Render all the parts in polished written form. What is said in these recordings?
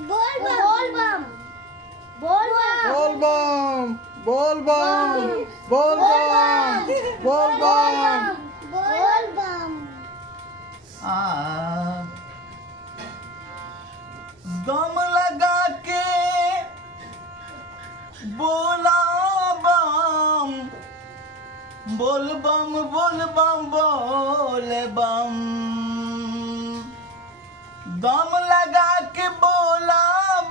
बोल बम बोल बम बोल बम बोल बम बोल बम बोल बम दम लगा के बोला बम बोल बम बोल बम बोल बम दम लगा के बोला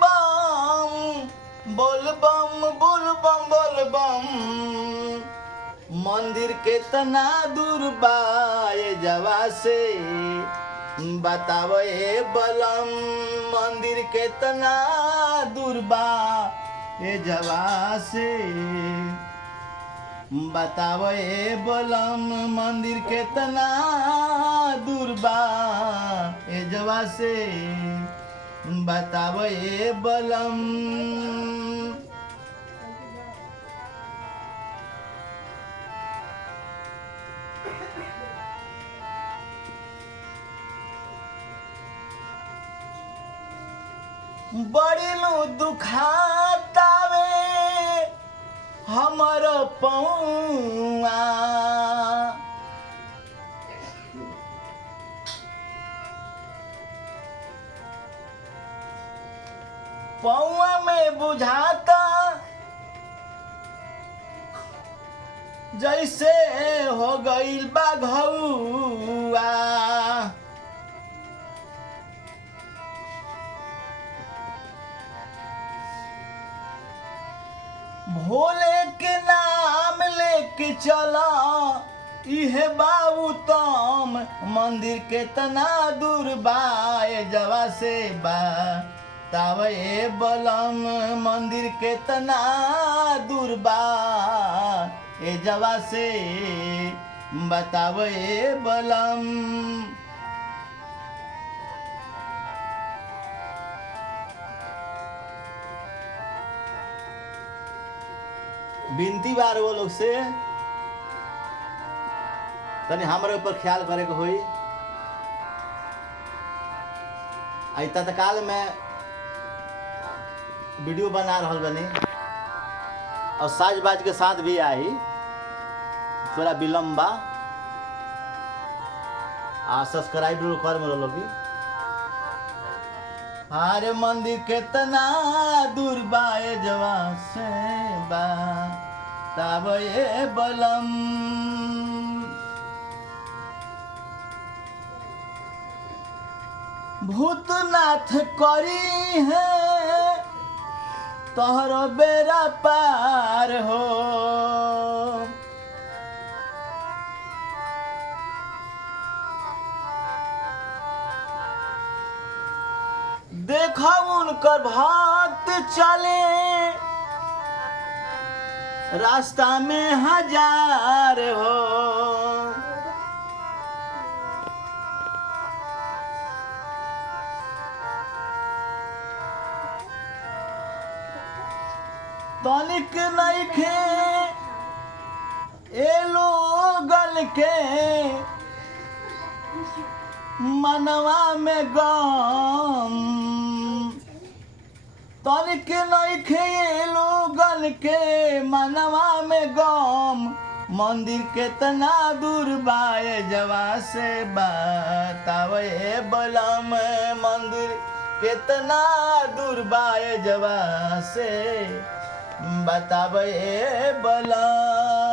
बम बोल बम बोल बम बोल बम मंदिर के तना दूर बा ये जवा से बताओ ए बलम मंदिर के तना दूर बा ये जवा से बताओ ए बलम मंदिर के तना दूर बा ये जवा से बताओ ए बलम बड़ी नु दुखातावे हमर पौआ पौआ में बुझाता जैसे हो गईल बा घौआ भोले के नाम लेके चला इहे बाबू तम मंदिर के तना दूर बाए जवा से बा तावे बलम मंदिर के तना दूर बा ए जवा से बतावे बलम बिनती बार वो लोग से तनी हमारे ऊपर ख्याल करे के होई आई तत्काल में वीडियो बना रहल बनी और साज बाज के साथ भी आई थोड़ा विलम्ब बा आ सब्सक्राइब कर मेरे लोग हारे मंदिर केतना दूर बाए जवा से बा तब ये बलम भूतनाथ करी है तोहरो बेरा पार हो देखा उनकर भक्त चले रास्ता में हजार हो तनिक नइखे ए लोगन के मनवा में गम तनिक नइखे ए लोगन के मनवा में गम मंदिर केतना दूर बाए जवा से बतावे बलम मंदिर केतना दूर बाए जवा से बतावे बलम